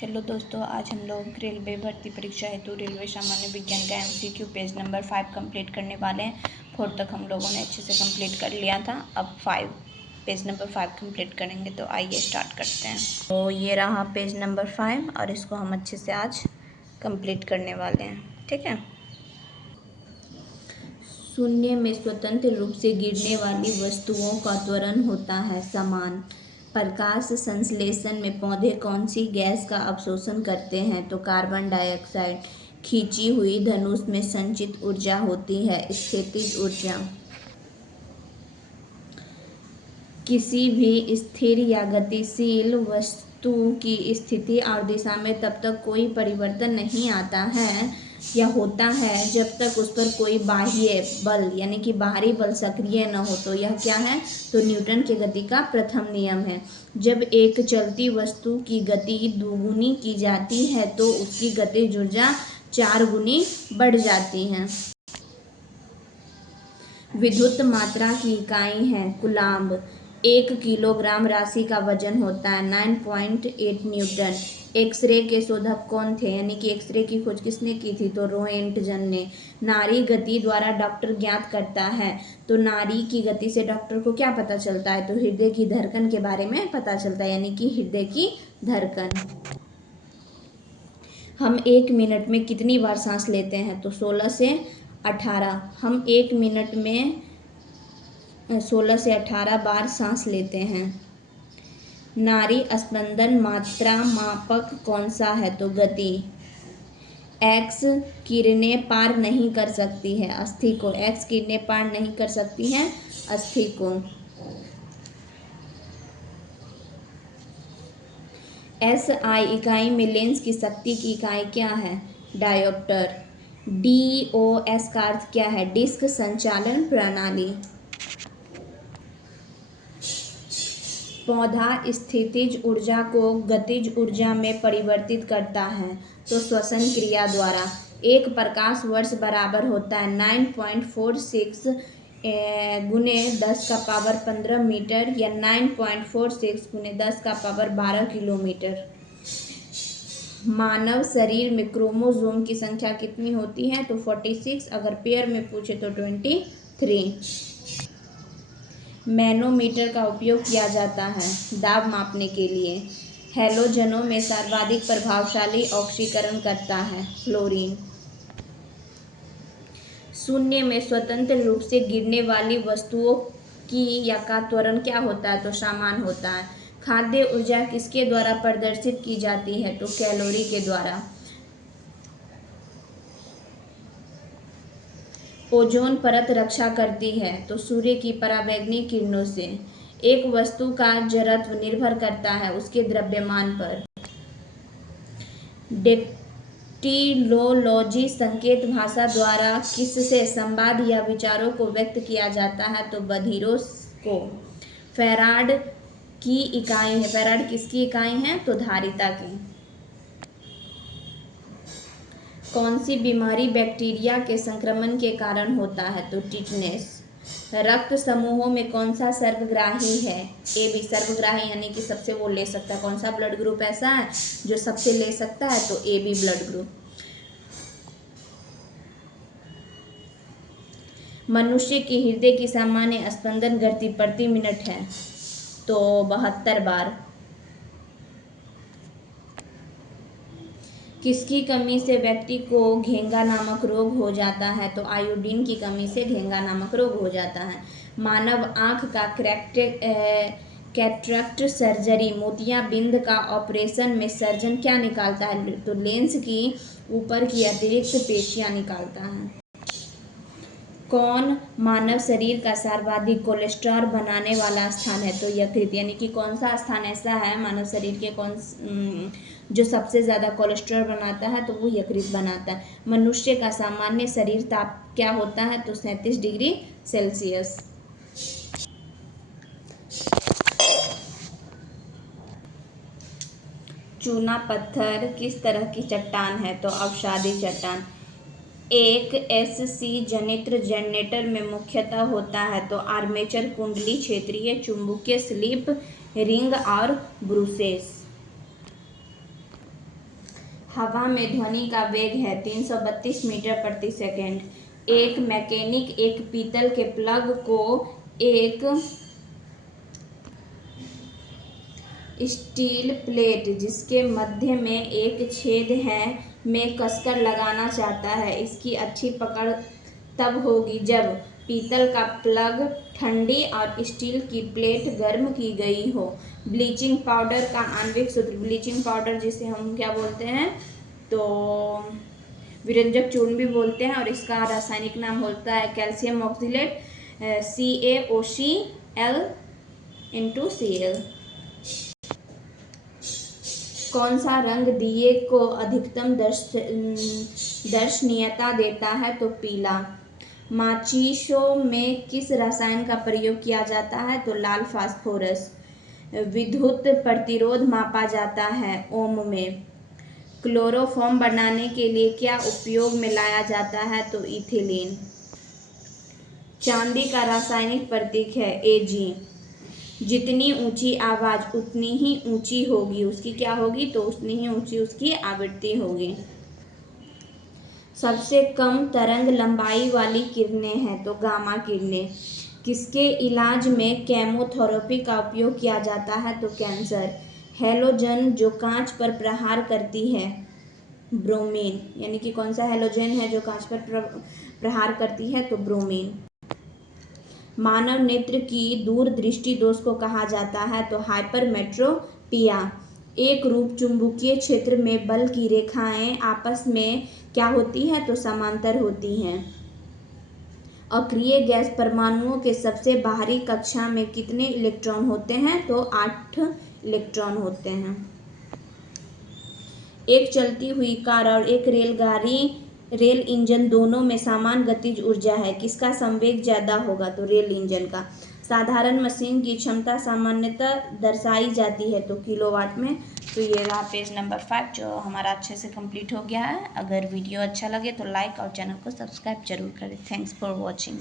Hello दोस्तों, आज हम लोग रेलवे भर्ती परीक्षा हेतु रेलवे सामान्य विज्ञान का MCQ पेज नंबर 5 कंप्लीट करने वाले हैं। 4 तक हम लोगों ने अच्छे से कंप्लीट कर लिया था। अब पेज नंबर 5 कंप्लीट करेंगे। तो आइए स्टार्ट करते हैं। तो ये रहा पेज नंबर 5 और इसको हम अच्छे से आज कंप्लीट करने वाले हैं। ठीक है। शून्य में स्वतंत्र रूप से गिरने वाली वस्तुओं का त्वरण होता है समान। प्रकाश संश्लेषण में पौधे कौन सी गैस का अवशोषण करते हैं? तो कार्बन डाइऑक्साइड। खींची हुई धनुष में संचित ऊर्जा होती है स्थितिज ऊर्जा। किसी भी स्थिर या गतिशील वस्तु की स्थिति और दिशा में तब तक कोई परिवर्तन नहीं आता है या होता है जब तक उस पर कोई बाह्य बल यानी कि बाहरी बल सक्रिय न हो। तो यह क्या है? तो न्यूटन के गति का प्रथम नियम है। जब एक चलती वस्तु की गति दोगुनी की जाती है तो उसकी गतिज ऊर्जा 4 गुनी बढ़ जाती है। विद्युत मात्रा की इकाई है कूलाम्ब। 1 किलोग्राम राशि का वजन होता है 9.8 न्यूटन। एक्सरे के शोधक कौन थे? यानी कि एक्सरे की खोज किसने की थी? तो रोएंटजन ने। नाड़ी गति द्वारा डॉक्टर ज्ञात करता है। तो नाड़ी की गति से डॉक्टर को क्या पता चलता है? तो हृदय की धड़कन के बारे में पता चलता है, यानी कि हृदय की धड़कन। हम 1 मिनट में कितनी बार सांस लेते हैं? तो 16 से 18। हम 1 मिनट में 16 से 18 बार सांस लेते हैं। नाड़ी स्पंदन मात्रा मापक कौन सा है? तो गति। एक्स किरणें पार नहीं कर सकती है अस्थि को। एक्स किरणें पार नहीं कर सकती हैं अस्थि को। SI इकाई में लेंस की शक्ति की इकाई क्या है? डायोप्टर। DOS का अर्थ क्या है? डिस्क संचालन प्रणाली। पौधा स्थितिज ऊर्जा को गतिज ऊर्जा में परिवर्तित करता है तो श्वसन क्रिया द्वारा। एक प्रकाश वर्ष बराबर होता है 9.46 गुने 10 का पावर 15 मीटर या 9.46 गुने 10 का पावर 12 किलोमीटर। मानव शरीर में क्रोमोसोम की संख्या कितनी होती है? तो 46। अगर पेयर में पूछे तो 23। मैनोमीटर का उपयोग किया जाता है दाब मापने के लिए। हैलोजनों में सर्वाधिक प्रभावशाली ऑक्सीकरण करता है फ्लोरीन। शून्य में स्वतंत्र रूप से गिरने वाली वस्तुओं की या का त्वरण क्या होता है? तो समान होता है। खाद्य ऊर्जा किसके द्वारा प्रदर्शित की जाती है? तो कैलोरी के द्वारा। ओजोन परत रक्षा करती है तो सूर्य की पराबैंगनी किरणों से। एक वस्तु का जड़त्व निर्भर करता है उसके द्रव्यमान पर। डेक्टिलोलॉजी संकेत भाषा द्वारा किससे संवाद या विचारों को व्यक्त किया जाता है? तो बधिरों को। फैराड की इकाई है। फैराड किसकी इकाई है? तो धारिता की। कौन सी बीमारी बैक्टीरिया के संक्रमण के कारण होता है? तो टिटनेस। रक्त समूहों में कौन सा सर्वग्राही है? AB सर्वग्राही यानी कि सबसे वो ले सकता है। कौन सा ब्लड ग्रुप ऐसा है जो सबसे ले सकता है? तो AB ब्लड ग्रुप। मनुष्य के हृदय की सामान्य स्पंदन गति प्रति मिनट है तो 72 बार। किसकी कमी से व्यक्ति को घेंगा नामक रोग हो जाता है? तो आयोडीन की कमी से घेंगा नामक रोग हो जाता है। मानव आँख का कैटरेक्ट सर्जरी मोतियाबिंद का ऑपरेशन में सर्जन क्या निकालता है? तो लेंस की ऊपर की अतिरिक्त पेशियां निकालता है। कौन मानव शरीर का सर्वाधिक कोलेस्ट्रॉल बनाने वाला स्थान है? तो यकृत। यानी कि कौन सा स्थान ऐसा है मानव शरीर के जो सबसे ज़्यादा कोलेस्ट्रॉल बनाता है? तो वो यकृत बनाता है। मनुष्य का सामान्य शरीर ताप क्या होता है? तो 37 डिग्री सेल्सियस। चूना पत्थर किस तरह की चट्टान है? तो अवसादी चट्टान। एक SC जनित्र जनरेटर में मुख्यतः होता है तो आर्मेचर कुंडली, क्षेत्रीय चुंबकीय स्लिप रिंग और ब्रूसेस। हवा में ध्वनि का वेग है 332 मीटर प्रति सेकंड। एक मैकेनिक एक पीतल के प्लग को एक स्टील प्लेट जिसके मध्य में एक छेद है में कसकर लगाना चाहता है। इसकी अच्छी पकड़ तब होगी जब पीतल का प्लग ठंडी और स्टील की प्लेट गर्म की गई हो। ब्लीचिंग पाउडर का आणविक सूत्र, ब्लीचिंग पाउडर जिसे हम क्या बोलते हैं तो विरंजक चूर्ण भी बोलते हैं, और इसका रासायनिक नाम होता है कैल्शियम ऑक्सीलेट CaOCl/Cl। कौन सा रंग दिए को अधिकतम दर्शनीयता देता है तो पीला। माचिसों में किस रसायन का प्रयोग किया जाता है तो लाल फास्फोरस। विद्युत प्रतिरोध मापा जाता है ओम में। क्लोरोफॉर्म बनाने के लिए क्या उपयोग में लाया जाता है तो इथिलीन। चांदी का रासायनिक प्रतीक है Ag। जितनी ऊंची आवाज उतनी ही ऊंची होगी, उसकी क्या होगी तो उतनी ही ऊंची उसकी आवृत्ति होगी। सबसे कम तरंग लंबाई वाली किरणें हैं तो गामा किरणें। किसके इलाज में केमोथेरेपी का उपयोग किया जाता है तो कैंसर। हैलोजन जो कांच पर प्रहार करती है ब्रोमीन, यानी कि कौन सा हैलोजन है जो कांच पर प्रहार करती है तो ब्रोमीन। मानव नेत्र की दूरदृष्टि दोष को कहा जाता है तो हाइपरमेट्रोपिया। एक रूप चुंबकीय क्षेत्र में बल की रेखाएं आपस में क्या होती हैं तो समांतर होती हैं। अक्रिय गैस परमाणुओं के सबसे बाहरी कक्षा में कितने इलेक्ट्रॉन होते हैं तो 8 इलेक्ट्रॉन होते हैं। एक चलती हुई कार और एक रेल इंजन दोनों में समान गतिज ऊर्जा है, किसका संवेग ज़्यादा होगा तो रेल इंजन का। साधारण मशीन की क्षमता सामान्यतः दर्शाई जाती है तो किलोवाट में। तो ये रहा पेज नंबर 5 जो हमारा अच्छे से कंप्लीट हो गया है। अगर वीडियो अच्छा लगे तो लाइक और चैनल को सब्सक्राइब जरूर करें। Thanks for watching.